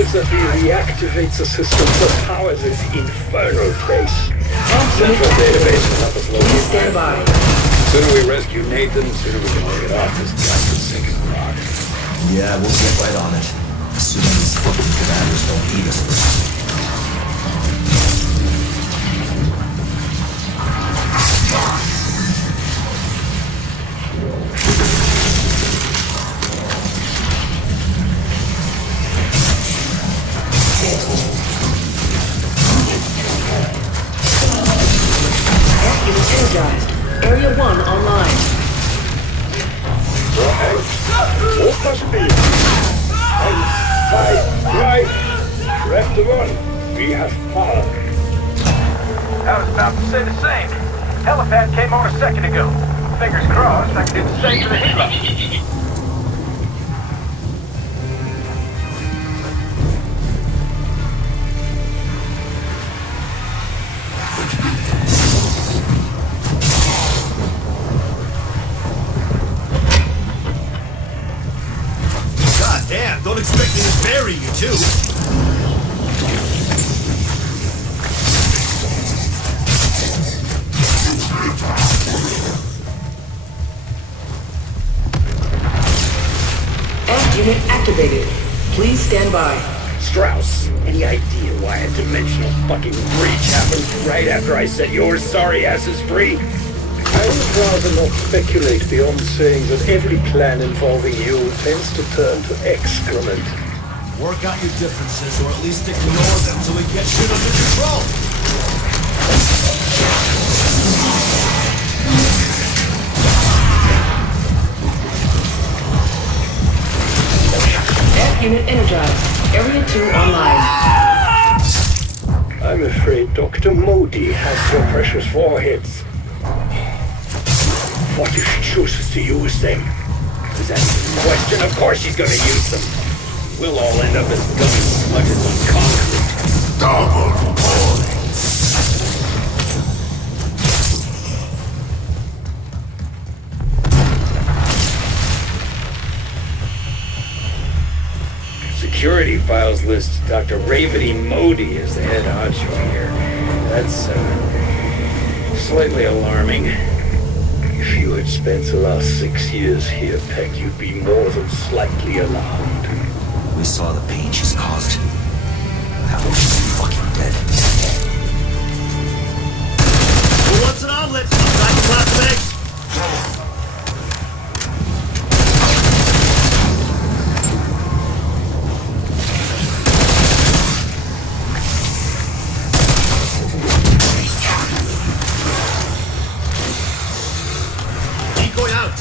positively reactivate the system to power this infernal place. Central database will help us locate. Stand by. The sooner we rescue Nathan, the sooner we can get off this God-forsaken rock. Yeah, we'll get right on it. Assuming these fucking commanders don't eat us first. Energized. Area 1 online. All possibilities. And side, right, left of one. We have power. I was about to say the same. Helipad came on a second ago. Fingers crossed I can do the same for the helo. Damn, don't expect me to bury you, too. Amp unit activated. Please stand by. Strauss, any idea why a dimensional fucking breach happened right after I set your sorry asses free? I would rather not speculate beyond saying that every plan involving you tends to turn to excrement. Work out your differences, or at least ignore them till we get shit under control. Amp unit energized. Area 2 online. I'm afraid Dr. Modi has your precious warheads. What if she chooses to use them? Is that even a question? Of course she's gonna use them. We'll all end up as gummy smudges on concrete. Double points. Security files list Dr. Ravity Modi as the head honcho here. That's slightly alarming. If you had spent the last 6 years here, Peck, you'd be more than slightly alarmed. We saw the pain she's caused. I hope she's fucking dead. Who wants an omelet? Got the class eggs? Decoy out.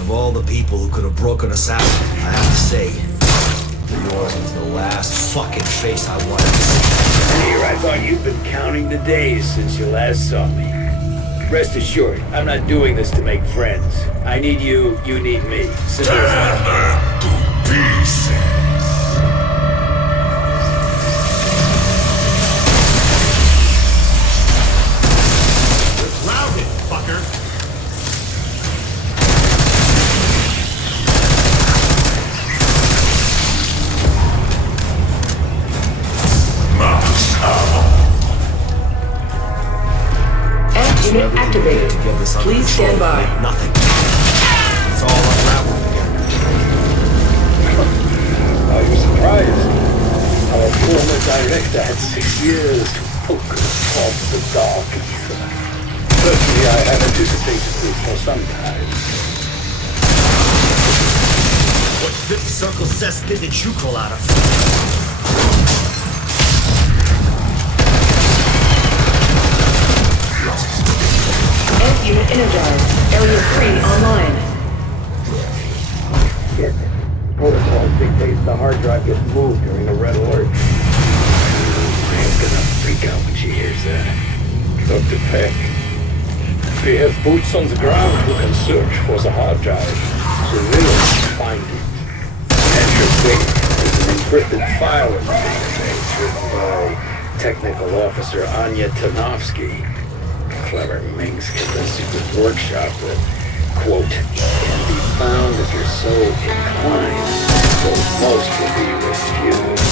Of all the people who could have broken us out, I have to say, yours was the last fucking face I wanted to see. Here, I thought you'd been counting the days since you last saw me. Rest assured, I'm not doing this to make friends. I need you, you need me. Simple as that. Tear them to pieces. Unit everything we activated. did to get this under Please control stand by. meant nothing. It's all unraveled again. Are you surprised? Our former director had 6 years to focus on the dark ether. Personally, I have anticipated this for some time. What fifth circle cesspit did you crawl out of? End unit energized. Area 3 online. Shit. Protocol dictates the hard drive gets moved during a red alert. Maya's gonna freak out when she hears that. Dr. Peck, we have boots on the ground who can search for the hard drive. So we'll find it. Enter Quick is an encrypted file in the database written by Technical Officer Anya Tanovsky. Clever minx hit the secret workshop that, quote, can be found if you're so inclined, though most will be refused.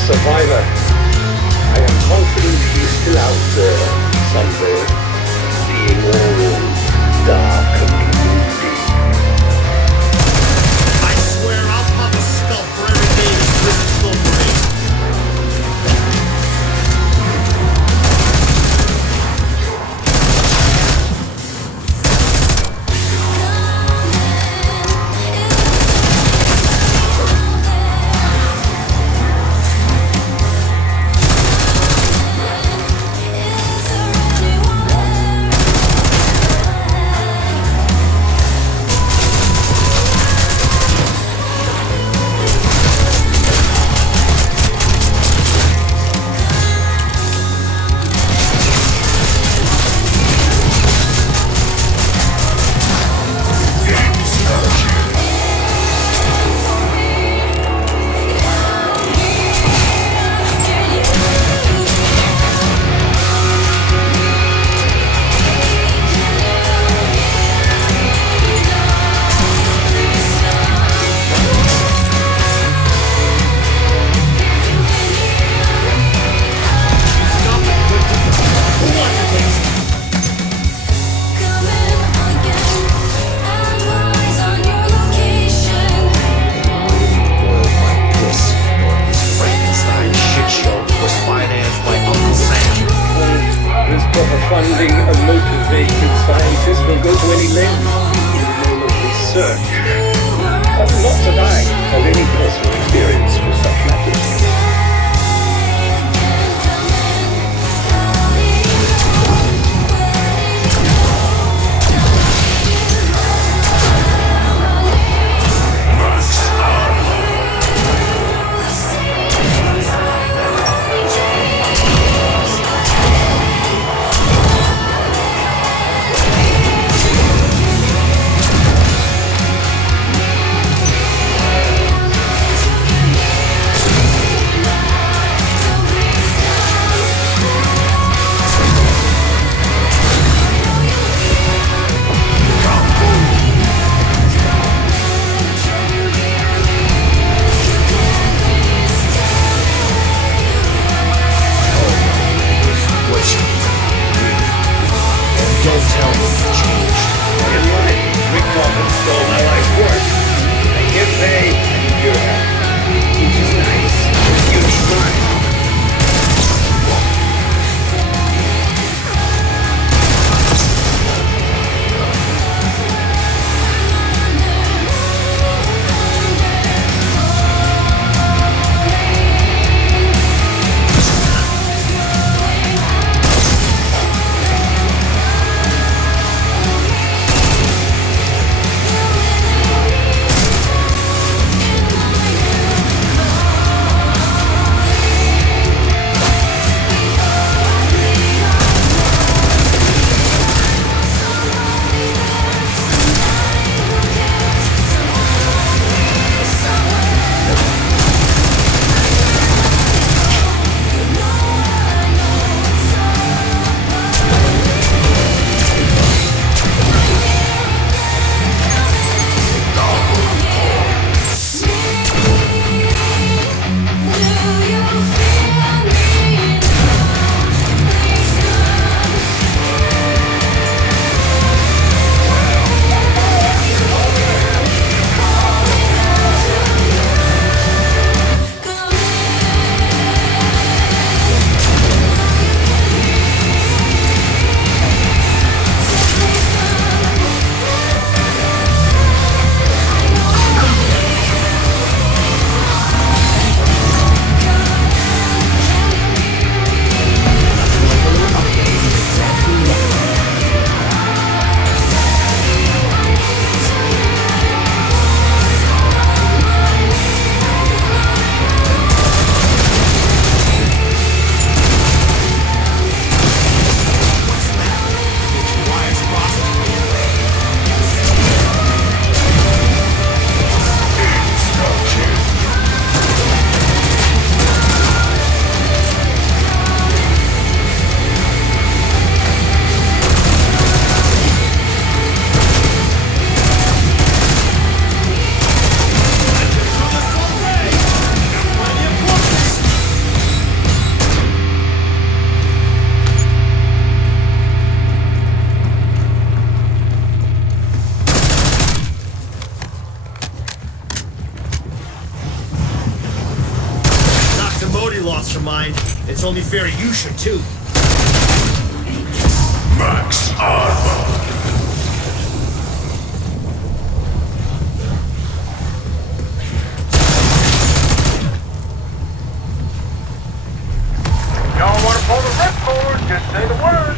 Survivor. I am confident he's still out there, somewhere, being all dark and moody. I swear I'll pop a skull for every day this prison still breaks. Funding a motivated scientist will go to any length in the name of research. But not that I have any personal experience with such matters. it's only fair you should too. Max armor. Y'all want to pull the ripcord? Just say the word.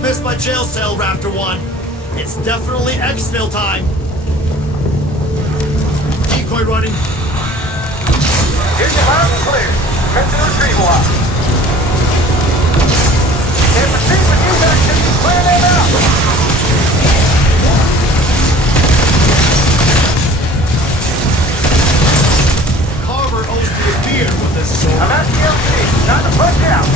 Miss my jail cell, Raptor 1. It's definitely exfil time. Decoy running. Here's your loud and clear. Cut to the retrieval op. Can't proceed with these actions. Clear them out. Carver owes me a beer when this is over. I'm at the LC. Time to punch out.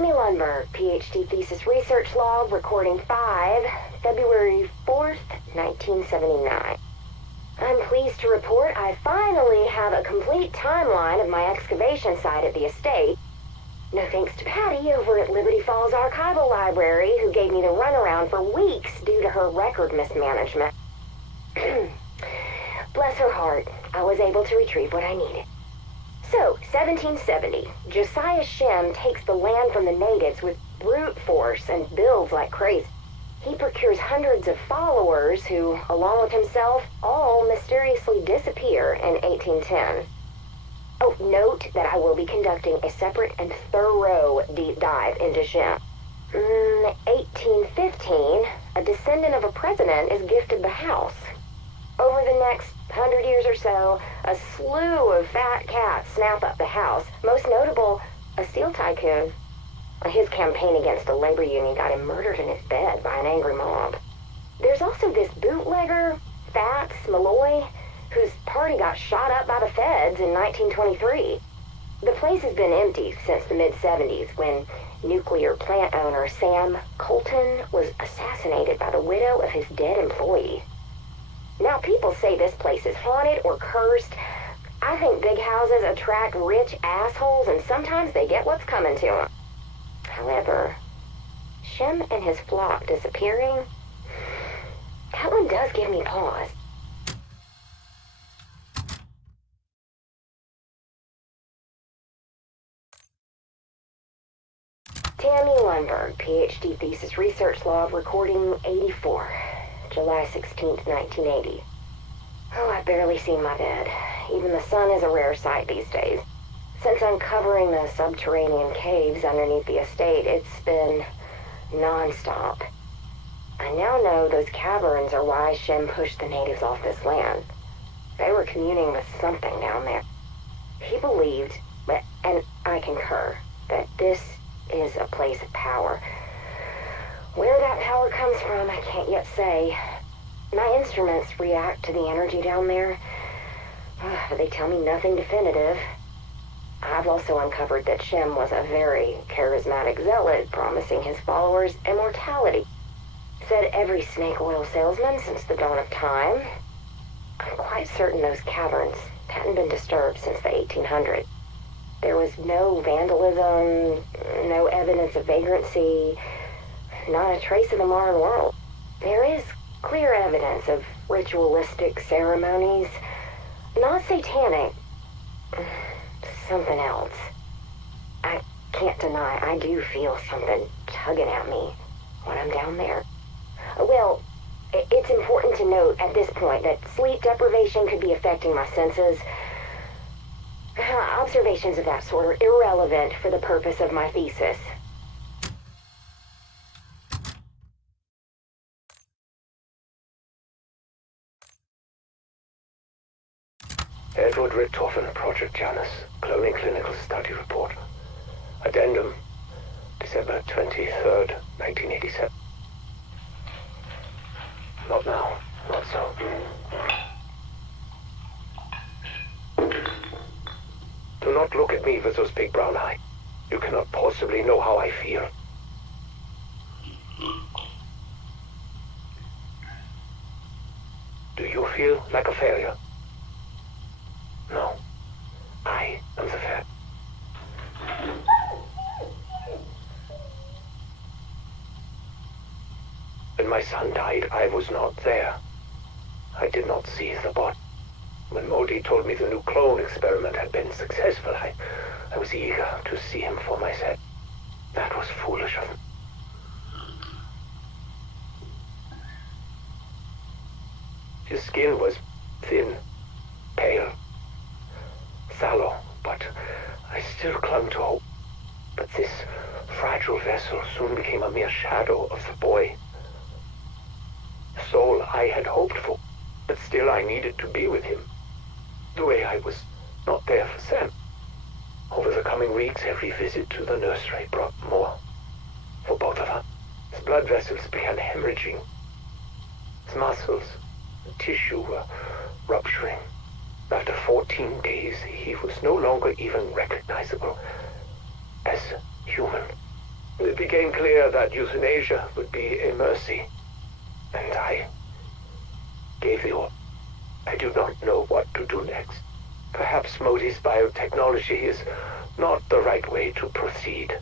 Tammy Lundberg, PhD thesis research log, recording 5, February 4th, 1979. I'm pleased to report I finally have a complete timeline of my excavation site at the estate. No thanks to Patty over at Liberty Falls Archival Library, who gave me the runaround for weeks due to her record mismanagement. Bless her heart, I was able to retrieve what I needed. So, 1770, Josiah Shem takes the land from the natives with brute force and builds like crazy. He procures hundreds of followers who, along with himself, all mysteriously disappear in 1810. Oh, note that I will be conducting a separate and thorough deep dive into Shem. 1815, a descendant of a president is gifted the house. Over the next 100 years or so, a slew of fat cats snap up the house, most notable, a steel tycoon. His campaign against a labor union got him murdered in his bed by an angry mob. There's also this bootlegger, Fats Malloy, whose party got shot up by the feds in 1923. The place has been empty since the mid-70s when nuclear plant owner Sam Colton was assassinated by the widow of his dead employee. Now people say this place is haunted or cursed. I think big houses attract rich assholes and sometimes they get what's coming to them. However, Shem and his flock disappearing, that one does give me pause. Tammy Lundberg, PhD thesis research log, recording 84, July 16th, 1980. Oh, I've barely seen my bed. Even the sun is a rare sight these days. Since uncovering the subterranean caves underneath the estate, it's been non-stop. I now know those caverns are why Shem pushed the natives off this land. They were communing with something down there. He believed, and I concur, that this is a place of power. Where that power comes from, I can't yet say. My instruments react to the energy down there, but they tell me nothing definitive. I've also uncovered that Shem was a very charismatic zealot, promising his followers immortality. Said every snake oil salesman since the dawn of time. I'm quite certain those caverns hadn't been disturbed since the 1800s. There was no vandalism, no evidence of vagrancy, not a trace of the modern world. There is clear evidence of ritualistic ceremonies, not satanic, something else. I can't deny I do feel something tugging at me when I'm down there. Well, it's important to note at this point that sleep deprivation could be affecting my senses. Observations of that sort are irrelevant for the purpose of my thesis. Edward Richtofen, Project Janus, Cloning Clinical Study Report. Addendum, December 23rd, 1987. Not now, not so. Do not look at me with those big brown eyes. You cannot possibly know how I feel. Do you feel like a failure? No. I am the failure. When my son died, I was not there. I did not see the body. When Modi told me the new clone experiment had been successful, I was eager to see him for myself. That was foolish of me. His skin was thin, pale, sallow, but I still clung to hope. But this fragile vessel soon became a mere shadow of the boy. The soul I had hoped for, but still I needed to be with him. The way I was not there for Sam. Over the coming weeks, every visit to the nursery brought more for both of us. His blood vessels began hemorrhaging. His muscles and tissue were rupturing. After 14 days, he was no longer even recognizable as human. It became clear that euthanasia would be a mercy, and I gave the order. I do not know what to do next. Perhaps Modi's biotechnology is not the right way to proceed.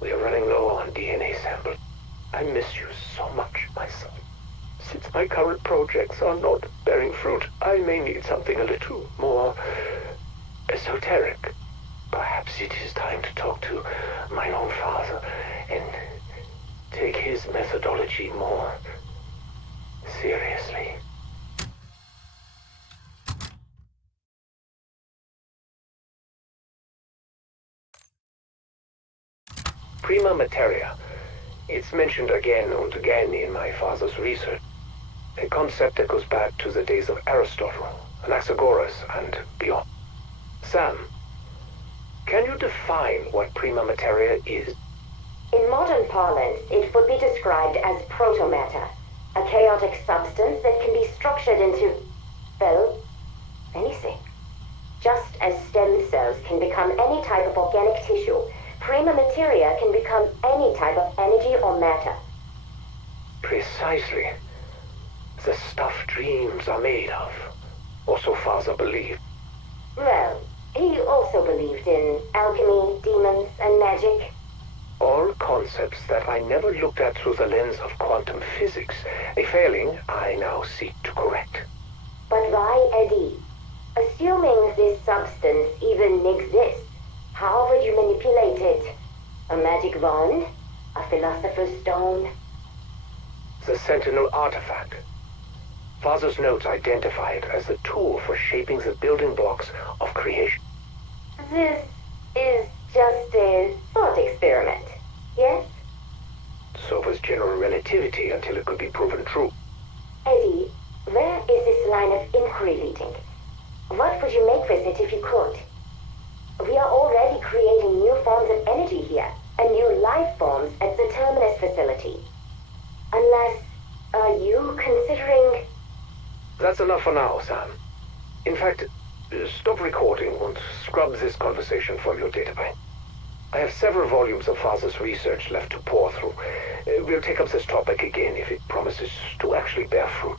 We are running low on DNA samples. I miss you so much, my son. Since my current projects are not bearing fruit, I may need something a little more esoteric. Perhaps it is time to talk to my own father and take his methodology more seriously. Prima materia. It's mentioned again and again in my father's research. A concept that goes back to the days of Aristotle, Anaxagoras, and beyond. Sam, can you define what prima materia is? In modern parlance, it would be described as protomatter, a chaotic substance that can be structured into, well, anything. Just as stem cells can become any type of organic tissue, prima materia can become any type of energy or matter. Precisely. The stuff dreams are made of. Or so father believed. Well, he also believed in alchemy, demons, and magic. All concepts that I never looked at through the lens of quantum physics, a failing I now seek to correct. But why Eddie? Assuming this substance even exists, how would you manipulate it? A magic wand? A philosopher's stone? The Sentinel artifact. Father's notes identify it as the tool for shaping the building blocks of creation. This is just a thought experiment, yes? So was general relativity until it could be proven true. Eddie, where is this line of inquiry leading? What would you make with it if you could? We are already creating new forms of energy here, and new life forms at the Terminus facility. Unless, are you considering... That's enough for now, Sam. In fact, stop recording and scrub this conversation from your database. I have several volumes of Father's research left to pour through. We'll take up this topic again if it promises to actually bear fruit.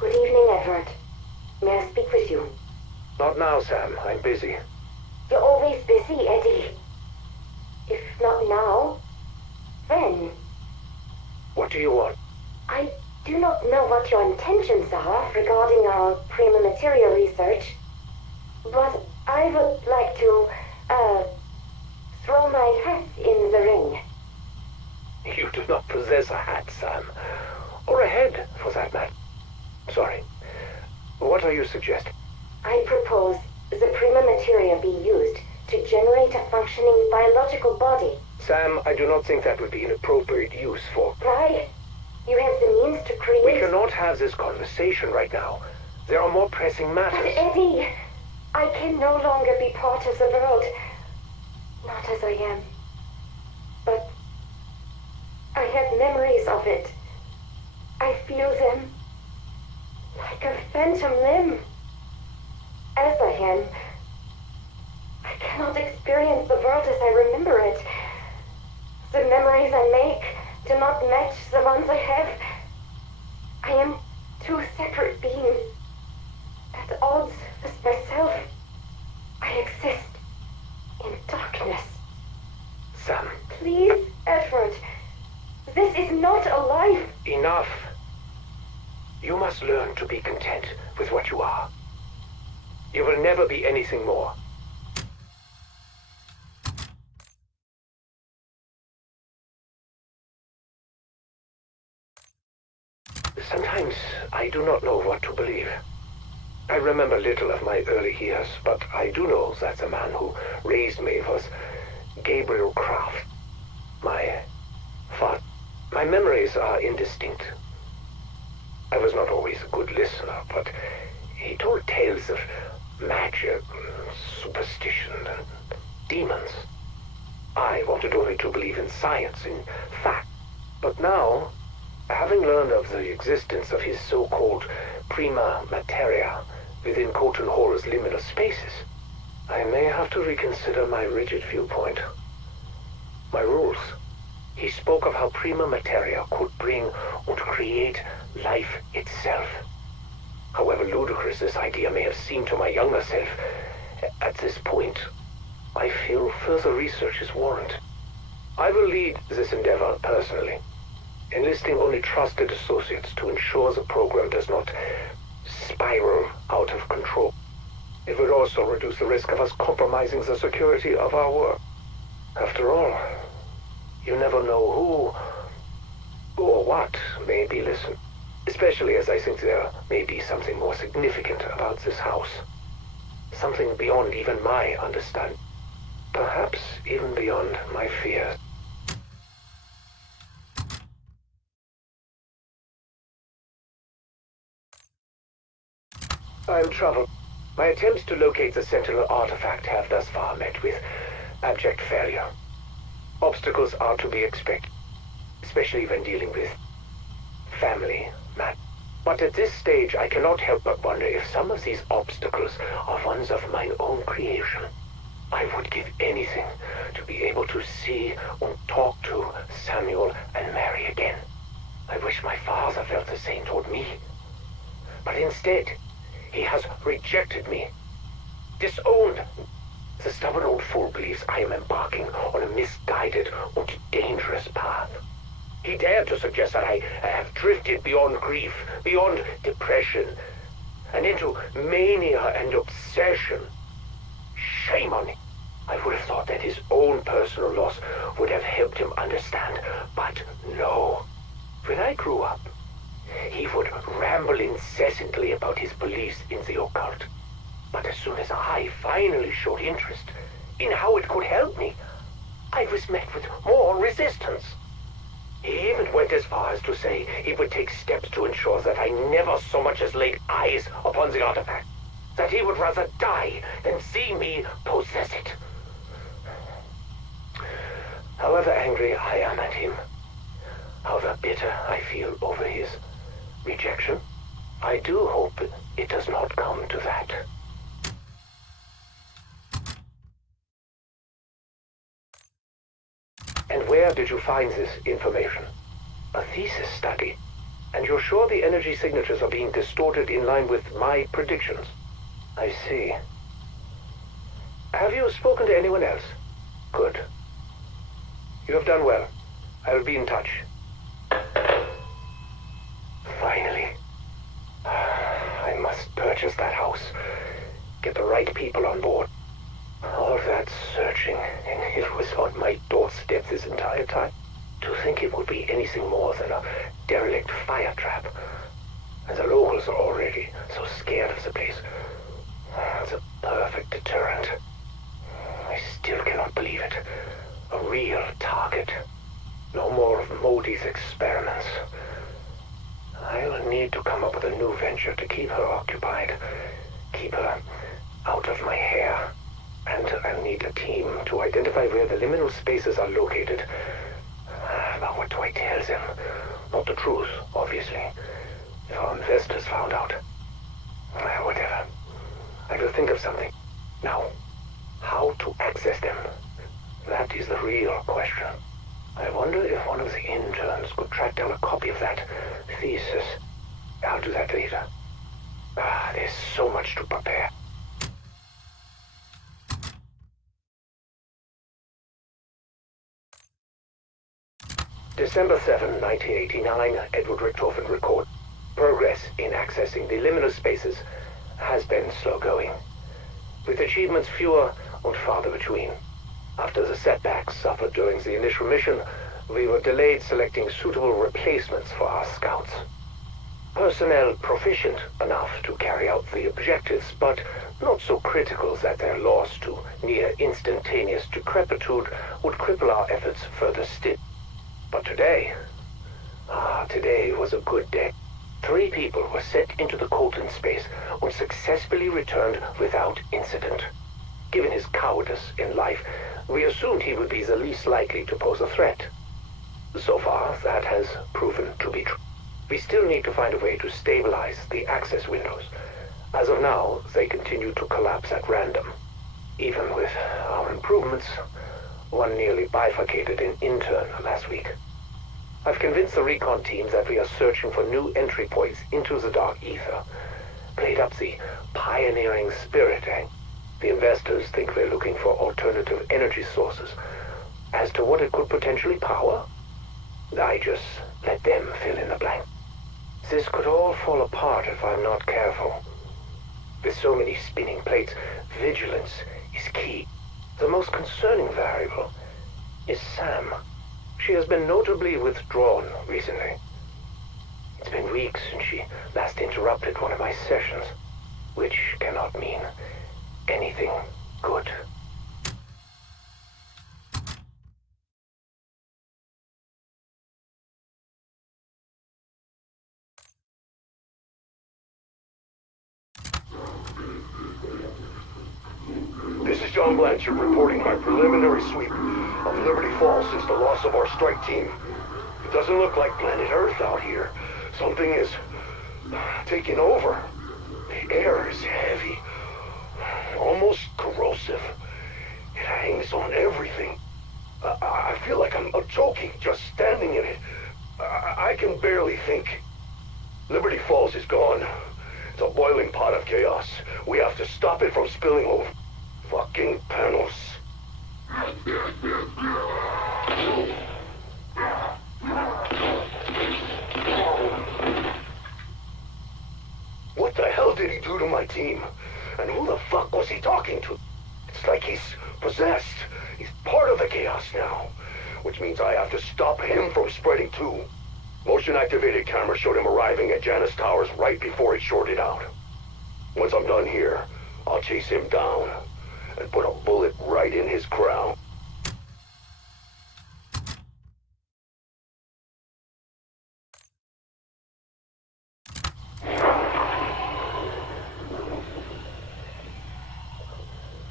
Good evening, Edward. May I speak with you? Not now, Sam. I'm busy. You're always busy, Eddie. If not now, when? What do you want? I do not know what your intentions are regarding our prima materia research, but I would like to, throw my hat in the ring. You do not possess a hat, Sam. Or a head, for that matter. Sorry. What are you suggesting? I propose the prima materia be used to generate a functioning biological body. Sam, I do not think that would be an appropriate use for... Why? You have the means to create... We cannot have this conversation right now. There are more pressing But matters. Eddie, I can no longer be part of the world. Not as I am. But I have memories of it. I feel them like a phantom limb. As I am, I cannot experience the world as I remember it. The memories I make do not match the ones I have. I am two separate beings, at odds with myself. I exist in darkness. Sam, Please, Edward, this is not a life. enough. You must learn to be content with what you are. You will never be anything more. Sometimes I do not know what to believe. I remember little of my early years, but I do know that the man who raised me was Gabriel Kraft, my father. My memories are indistinct. I was not always a good listener, but he told tales of magic, superstition, and demons. I wanted only to believe in science, in fact. But now, having learned of the existence of his so-called prima materia, within Colton Horror's liminal spaces, I may have to reconsider my rigid viewpoint. My rules. He spoke of how prima materia could bring and create life itself. However ludicrous this idea may have seemed to my younger self, at this point, I feel further research is warranted. I will lead this endeavor personally, enlisting only trusted associates to ensure the program does not spiral out of control. It would also reduce the risk of us compromising the security of our work. After all, you never know who or what may be listening, especially as I think there may be something more significant about this house. Something beyond even my understanding. Perhaps even beyond my fears. I'm troubled. My attempts to locate the Sentinel artifact have thus far met with abject failure. Obstacles are to be expected, especially when dealing with family matters. But at this stage, I cannot help but wonder if some of these obstacles are ones of mine own creation. I would give anything to be able to see and talk to Samuel and Mary again. I wish my father felt the same toward me. But instead, he has rejected me, disowned. The stubborn old fool believes I am embarking on a misguided and dangerous path. He dared to suggest that I have drifted beyond grief, beyond depression, and into mania and obsession. Shame on him. I would have thought that his own personal loss would have helped him understand, but no. When I grew up, he would ramble incessantly about his beliefs in the occult. But as soon as I finally showed interest in how it could help me, I was met with more resistance. He even went as far as to say he would take steps to ensure that I never so much as laid eyes upon the artifact. That he would rather die than see me possess it. However angry I am at him, however bitter I feel over his rejection, I do hope it does not come to that. And where did you find this information? A thesis study. And you're sure the energy signatures are being distorted in line with my predictions? I see. Have you spoken to anyone else? Good. You have done well. I will be in touch. Finally. I must purchase that house. Get the right people on board. All that searching, and it was on my doorstep this entire time. To think it would be anything more than a derelict fire trap. And the locals are already so scared of the place. It's a perfect deterrent. I still cannot believe it. A real target. No more of Modi's experiments. I'll need to come up with a new venture to keep her occupied. Keep her out of my hair. And I'll need a team to identify where the liminal spaces are located. But what do I tell them? Not the truth, obviously. If our investors found out. Whatever. I will think of something. Now, how to access them? That is the real question. I wonder if one of the interns could track down a copy of that thesis. I'll do that later. There's so much to prepare. December 7, 1989, Edward Richtofen record. Progress in accessing the liminal spaces has been slow going, with achievements fewer and farther between. After the setbacks suffered during the initial mission, we were delayed selecting suitable replacements for our scouts. Personnel proficient enough to carry out the objectives, but not so critical that their loss to near instantaneous decrepitude would cripple our efforts further still. But today was a good day. 3 people were sent into the Colton space and successfully returned without incident. Given his cowardice in life, we assumed he would be the least likely to pose a threat. So far, that has proven to be true. We still need to find a way to stabilize the access windows. As of now, they continue to collapse at random. Even with our improvements, one nearly bifurcated an intern last week. I've convinced the recon teams that we are searching for new entry points into the dark ether. Played up the pioneering spirit, eh? The investors think we're looking for alternative energy sources. As to what it could potentially power, I just let them fill in the blank. This could all fall apart if I'm not careful. With so many spinning plates, vigilance is key. The most concerning variable is Sam. She has been notably withdrawn recently. It's been weeks since she last interrupted one of my sessions, which cannot mean anything good. This is John Blanchard reporting my preliminary sweep of Liberty Falls since the loss of our strike team. It doesn't look like planet Earth out here. Something is taking over. The air is heavy, almost corrosive. It hangs on everything. I feel like I'm choking just standing in it. I can barely think. Liberty Falls is gone. It's a boiling pot of chaos. We have to stop it from spilling over. Fucking panels. What the hell did he do to my team? And who the fuck was he talking to? It's like he's possessed. He's part of the chaos now. Which means I have to stop him from spreading too. Motion-activated camera showed him arriving at Janus Towers right before it shorted out. Once I'm done here, I'll chase him down and put a bullet right in his crown.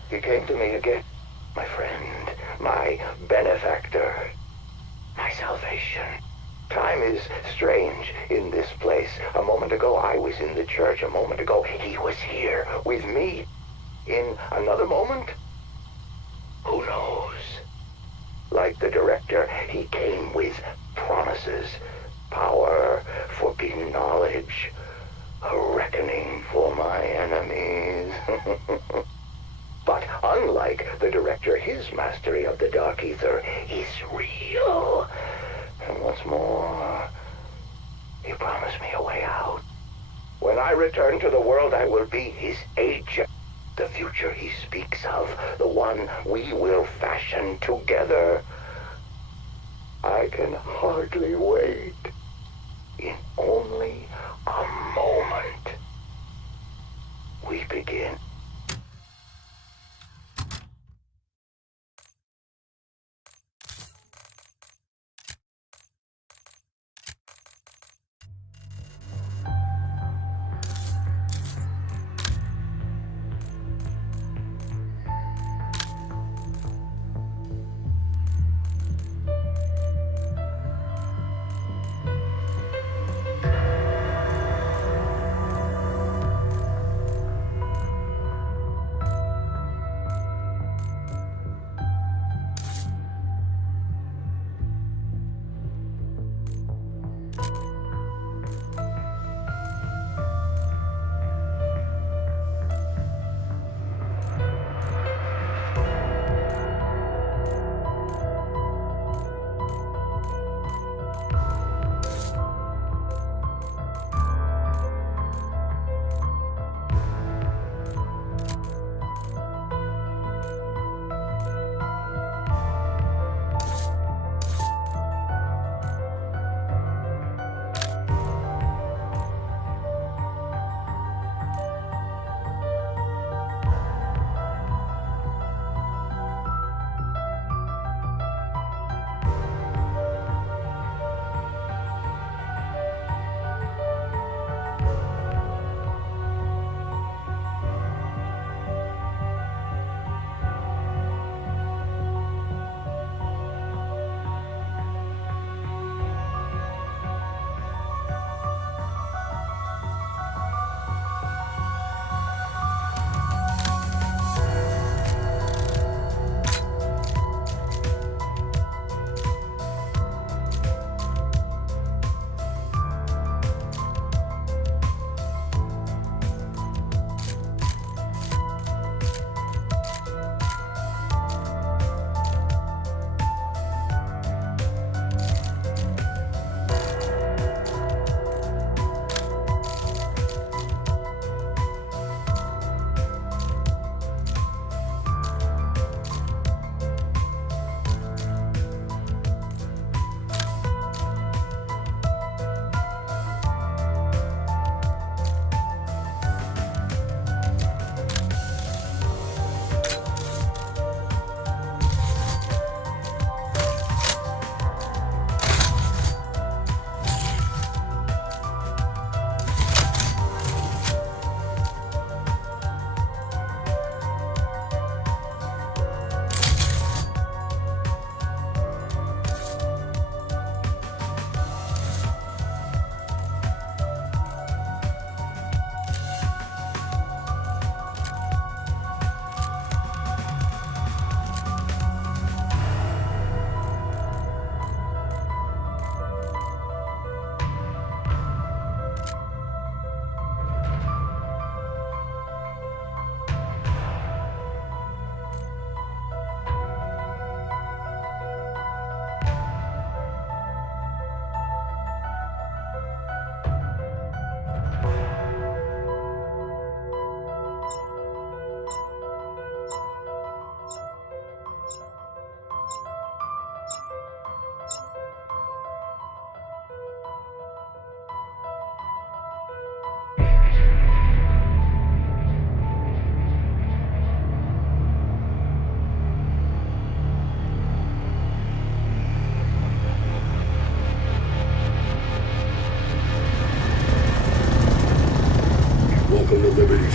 He came to me again, my friend, my benefactor, my salvation. Time is strange in this place. A moment ago, I was in the church. A moment ago, he was here with me. In another moment, who knows? Like the director, he came with promises, power, forbidden knowledge, a reckoning for my enemies. But unlike the director, his mastery of the dark ether is real. And what's more, he promised me a way out. When I return to the world, I will be his agent. The future he speaks of, the one we will fashion together. I can hardly wait. In only a moment, we begin.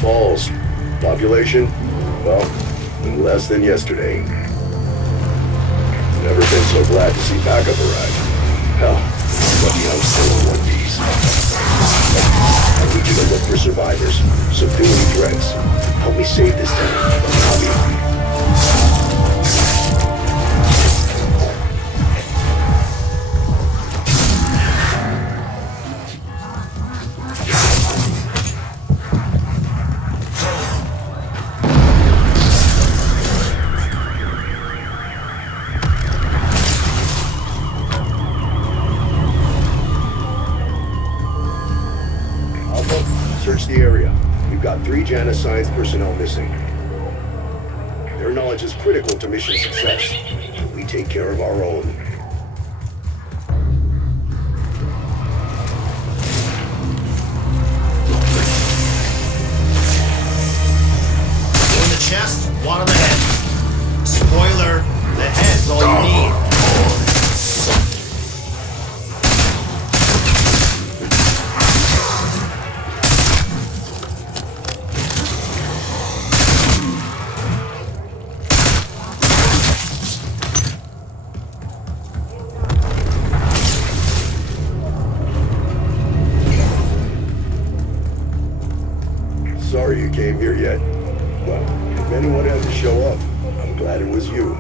Falls. Population? Well, less than yesterday. Never been so glad to see backup arrive. Hell, lucky I'm still in one piece. I need you to look for survivors, subdue any threats. Help me save this town. Copy. Search the area. We've got 3 Janus Science personnel missing. Their knowledge is critical to mission success. We take care of our own. One in the chest, one on the head. Spoiler, the head's all you need. Sorry you came here yet. Well, if anyone had to show up, I'm glad it was you.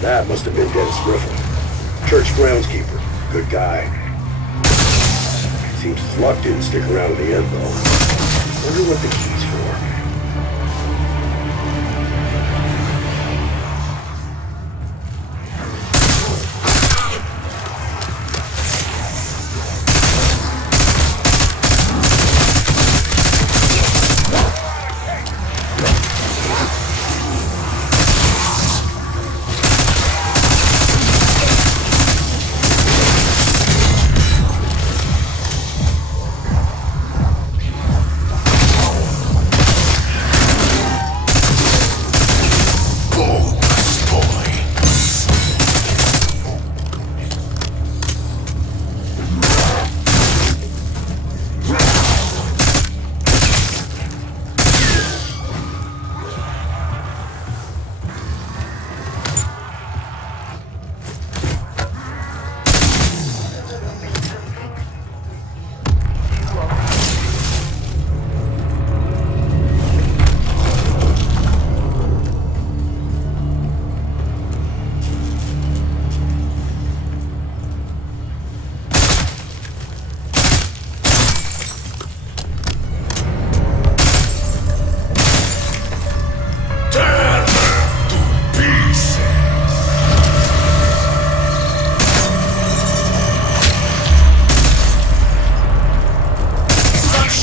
That must have been Dennis Griffin. Church groundskeeper. Good guy. Seems his luck didn't stick around in the end, though. Wonder what the key's for.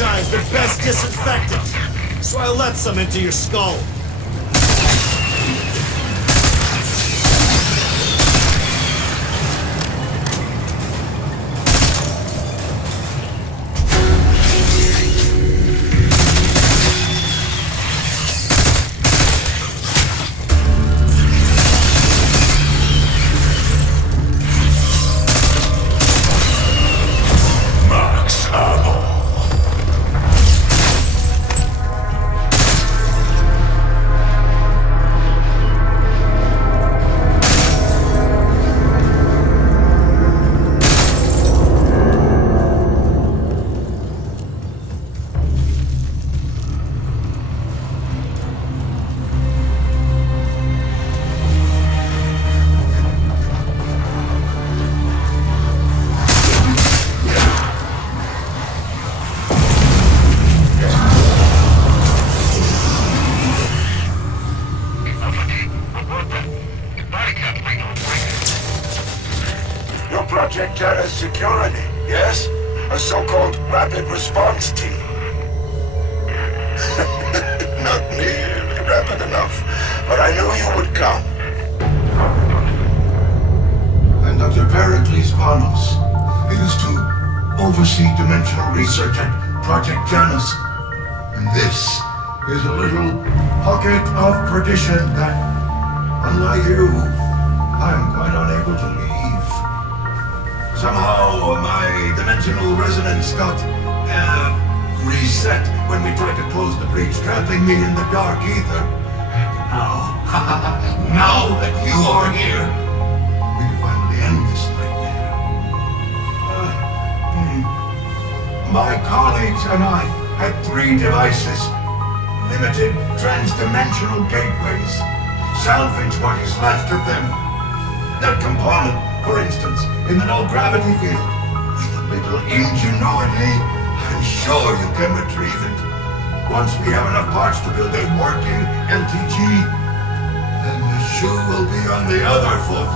sunshine's the best disinfectant, so I let some into your skull. Project Terra's security, yes? A so-called rapid response team. Not nearly rapid enough, but I knew you would come. I'm Dr. Pericles Panos. I used to oversee dimensional research at Project Janus. And this is a little pocket of perdition that, unlike you, I am quite unable to leave. Somehow my dimensional resonance got reset when we tried to close the breach, trapping me in the dark ether. Now that you are here, we can finally end this nightmare. My colleagues and I had 3 devices, limited trans-dimensional gateways. Salvage what is left of them. That component, for instance, in the null-gravity field. With a little ingenuity, I'm sure you can retrieve it. Once we have enough parts to build a working LTG, then the shoe will be on the other foot.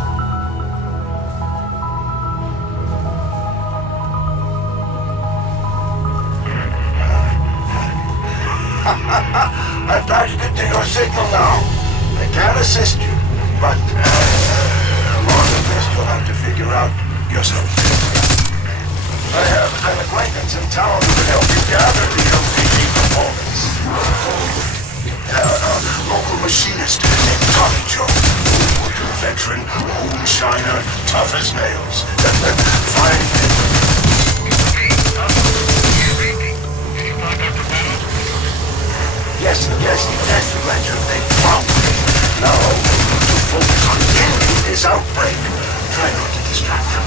I've patched into your signal now. I can assist you, but more than this you'll have to figure out yourself. I have an acquaintance in town who can help you gather the LPG components. A local machinist named Tommy Joe. Veteran, moonshiner, tough as nails. Fine. Yes, Ledger, they found me. Now, to focus on ending this outbreak. Try not to distract them.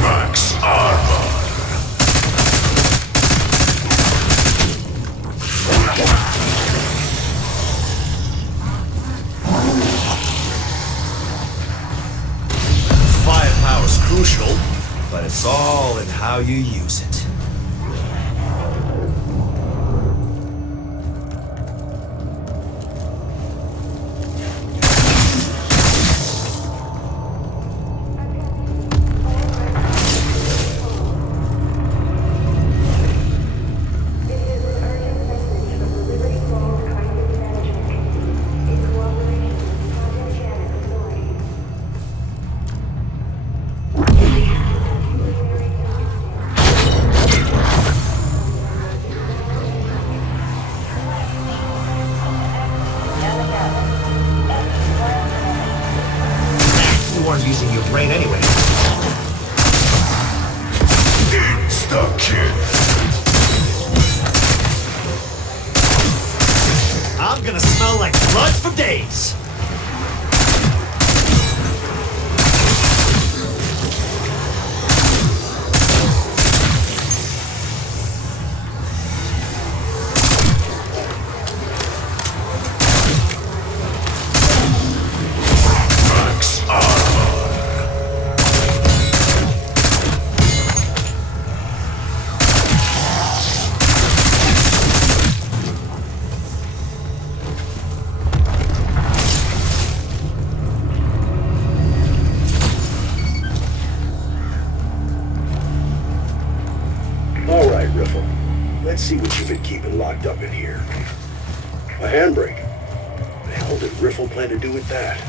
Max armor. Firepower's crucial, but it's all in how you use it. Using your brain anyway. Insta-kill. I'm gonna smell like blood for days. the hell did Riffle plan to do with that?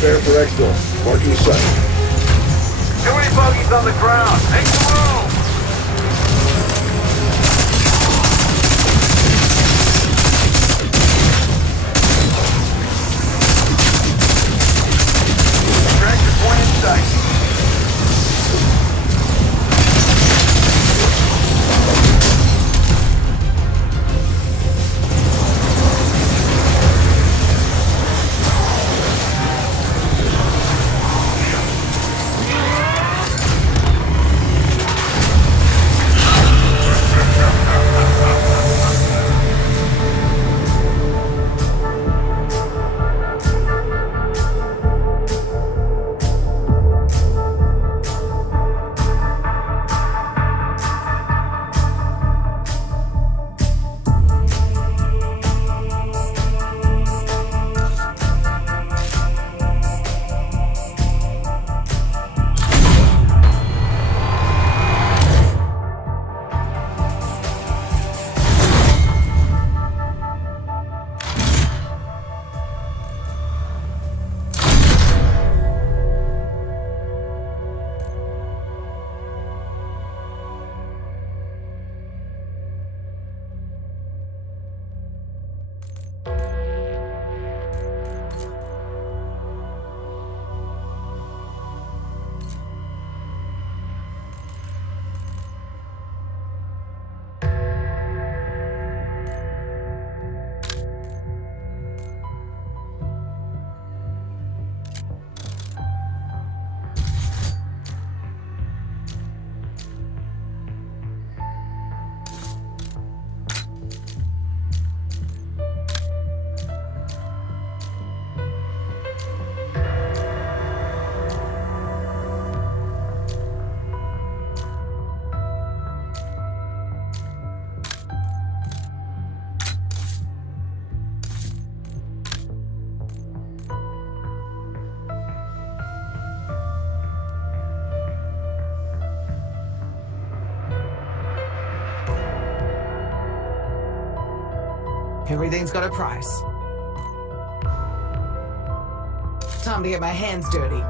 Prepare for exfil. Marking site. Too many buggies on the ground. Make some room. Extraction point in sight. Everything's got a price. Time to get my hands dirty.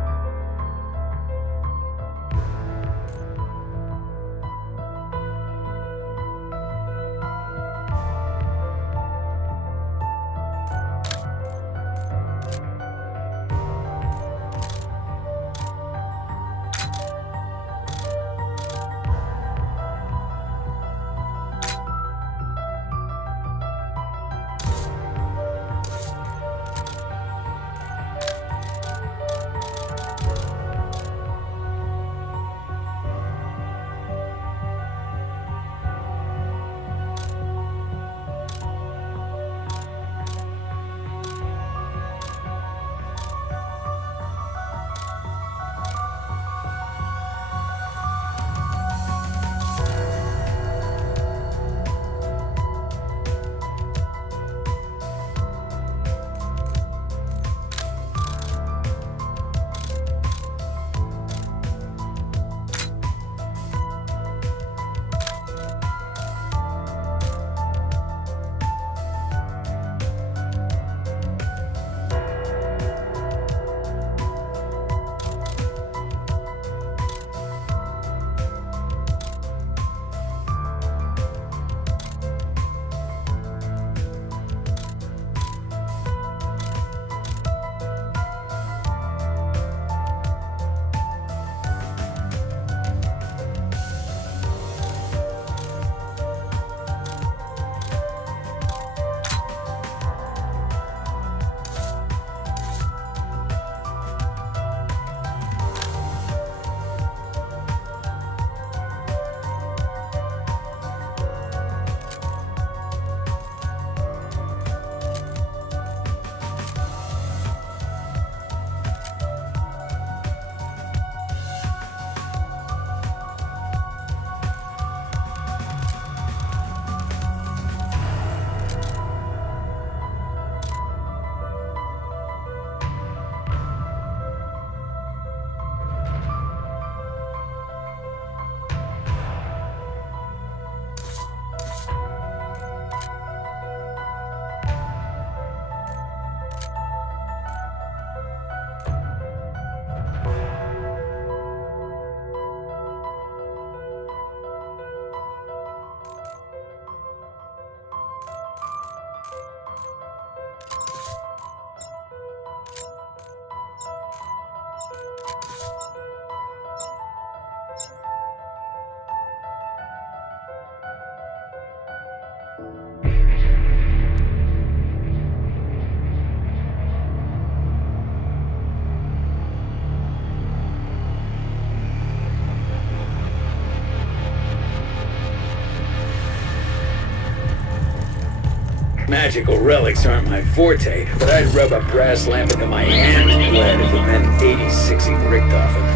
magical relics aren't my forte, but I'd rub a brass lamp into my hand glad if it meant 86ing Richtofen.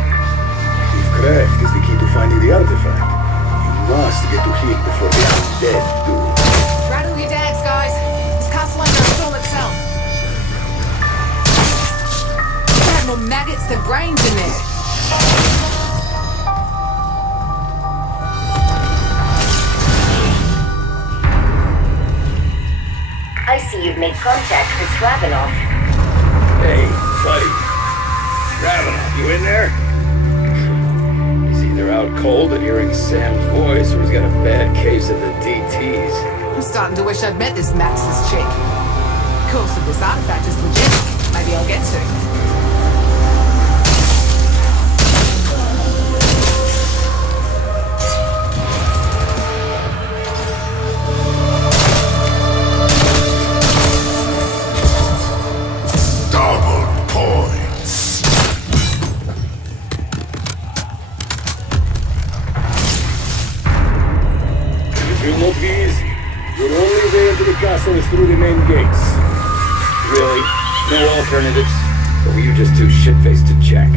If craft is the key to finding the artifact, you must get to him before the undead do. Rattle your dags, guys. This castle ain't no storm itself. There had more maggots than brains in there. I see you've made contact with Ravenov. Hey, buddy. Ravenov, you in there? He's either out cold at hearing Sam's voice, or he's got a bad case of the DTs. I'm starting to wish I'd met this Max's chick. Of course, if this artifact is legit, maybe I'll get to. Castle is through the main gates. Really? No alternatives? Or were you just too shit-faced to check?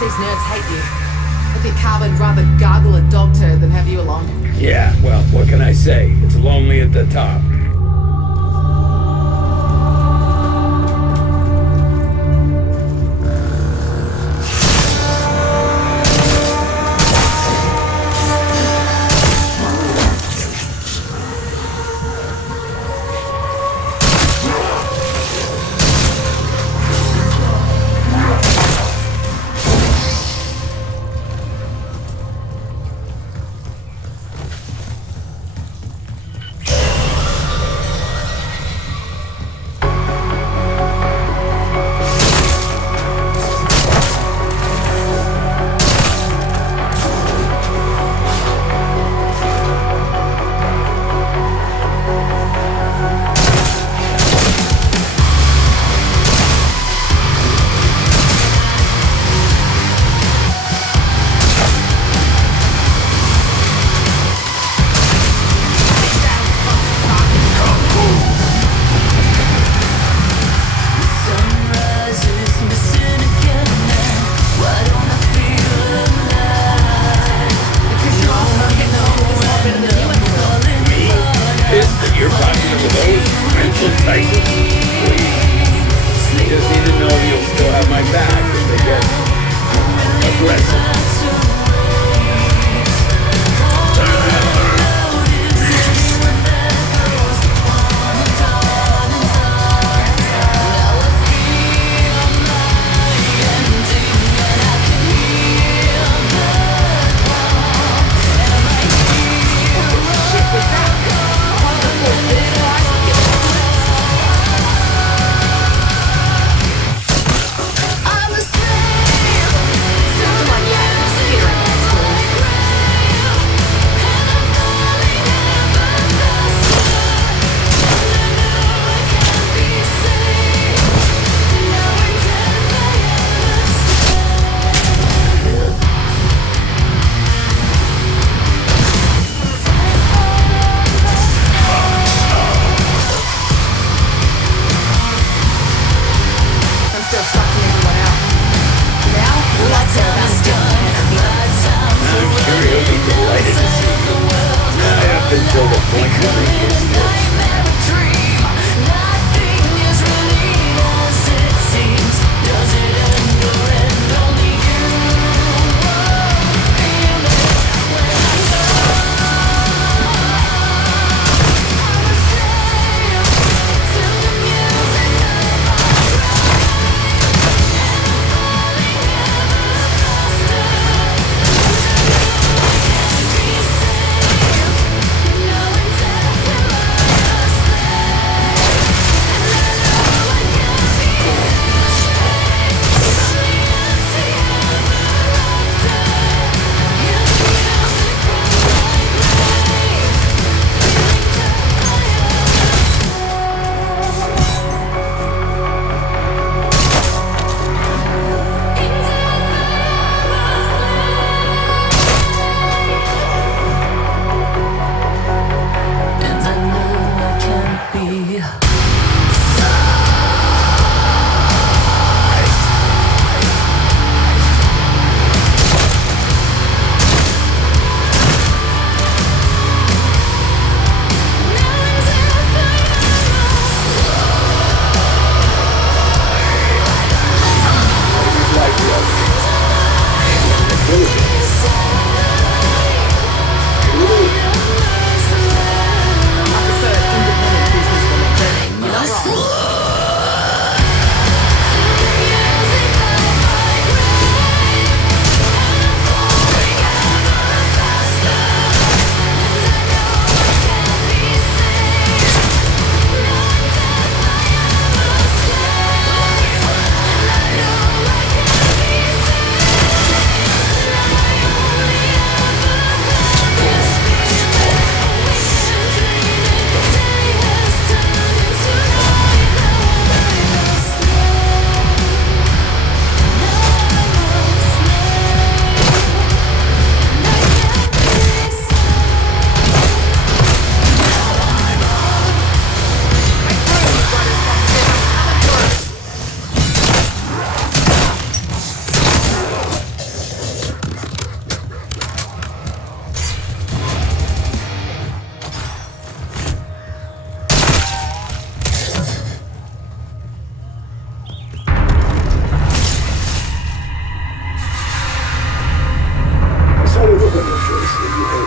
These nerds hate you. I think Carbon'd rather gargle a dog turd than have you along. Yeah, well, what can I say? It's lonely at the top.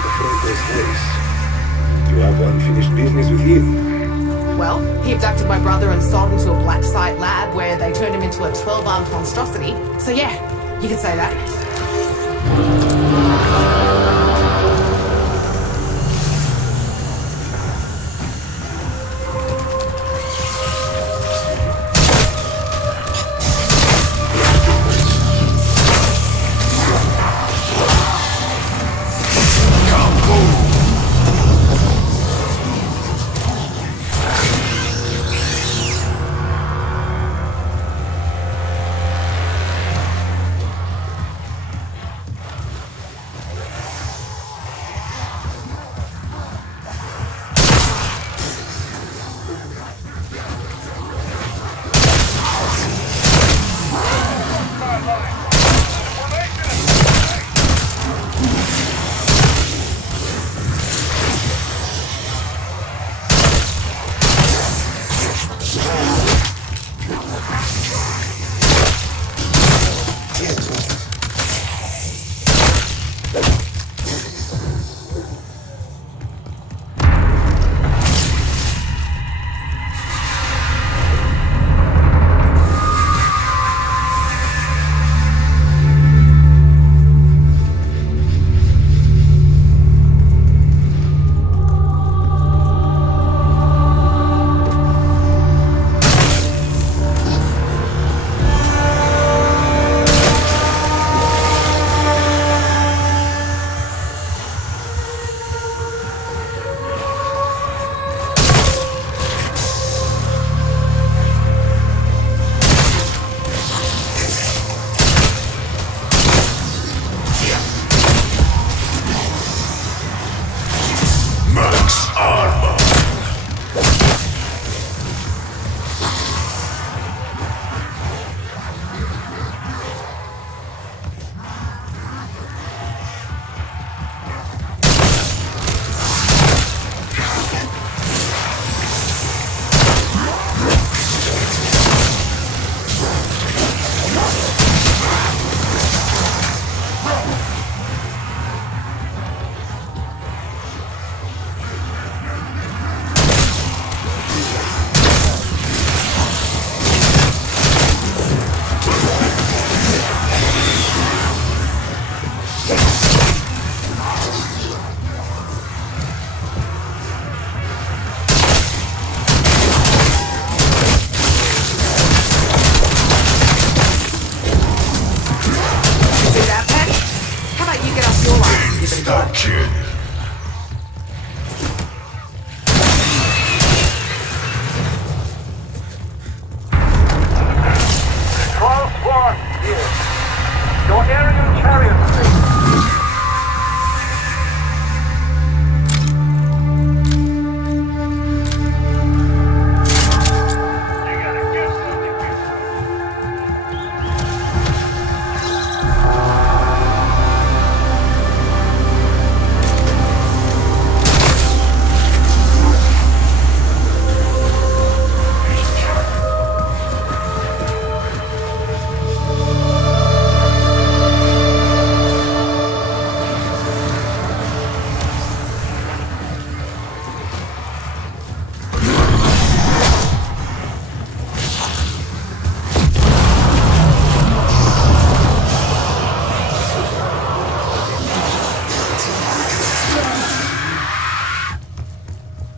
the Franco's voice. You have unfinished business with him. Well, he abducted my brother and sold him to a black site lab where they turned him into a 12-armed monstrosity. So yeah, you could say that.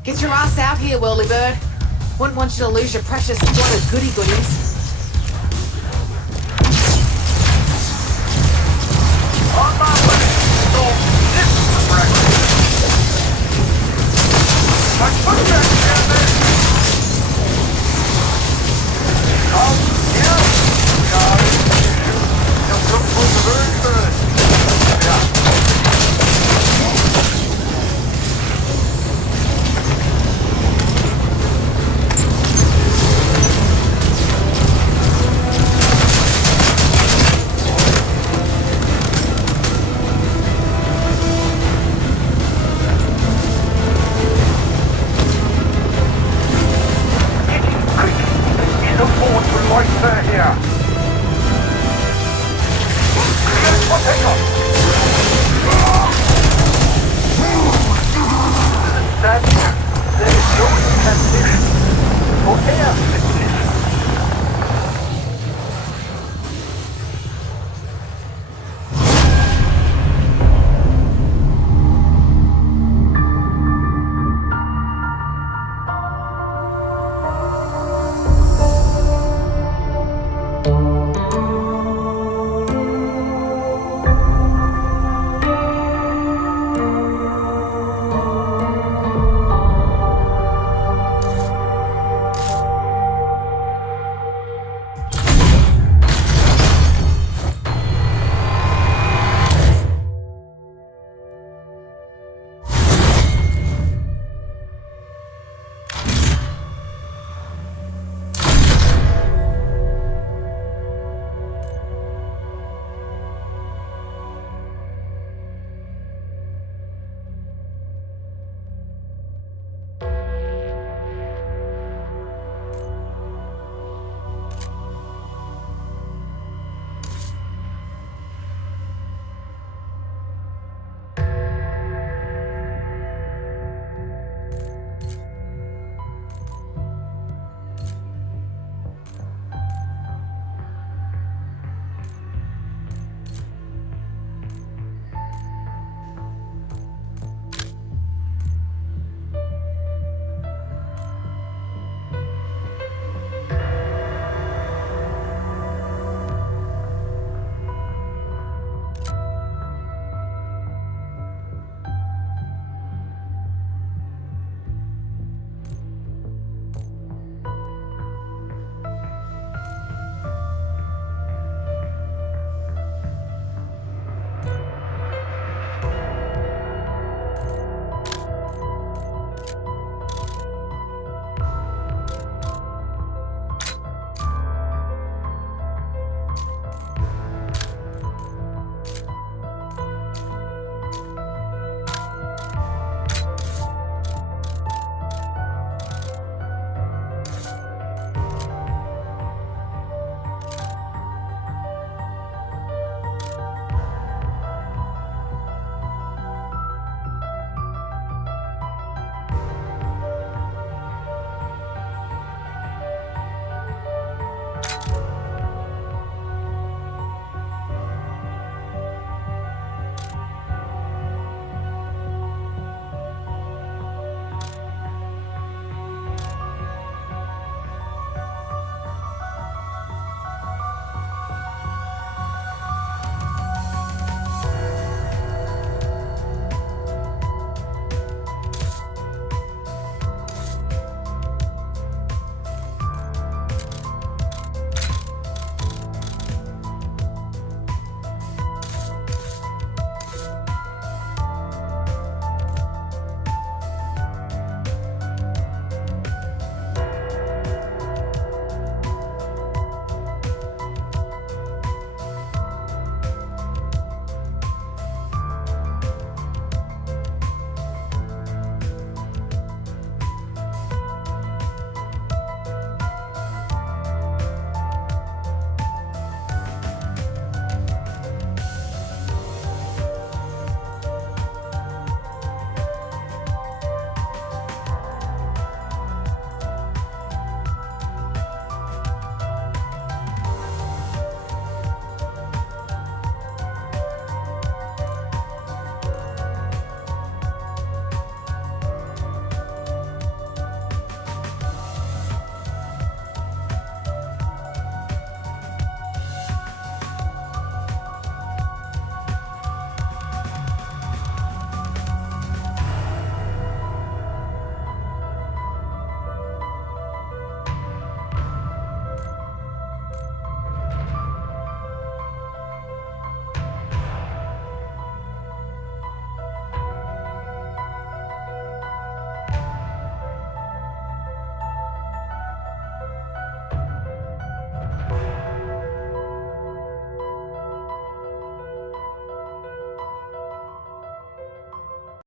Get your ass out here, whirly bird. Wouldn't want you to lose your precious squad of goody-goodies.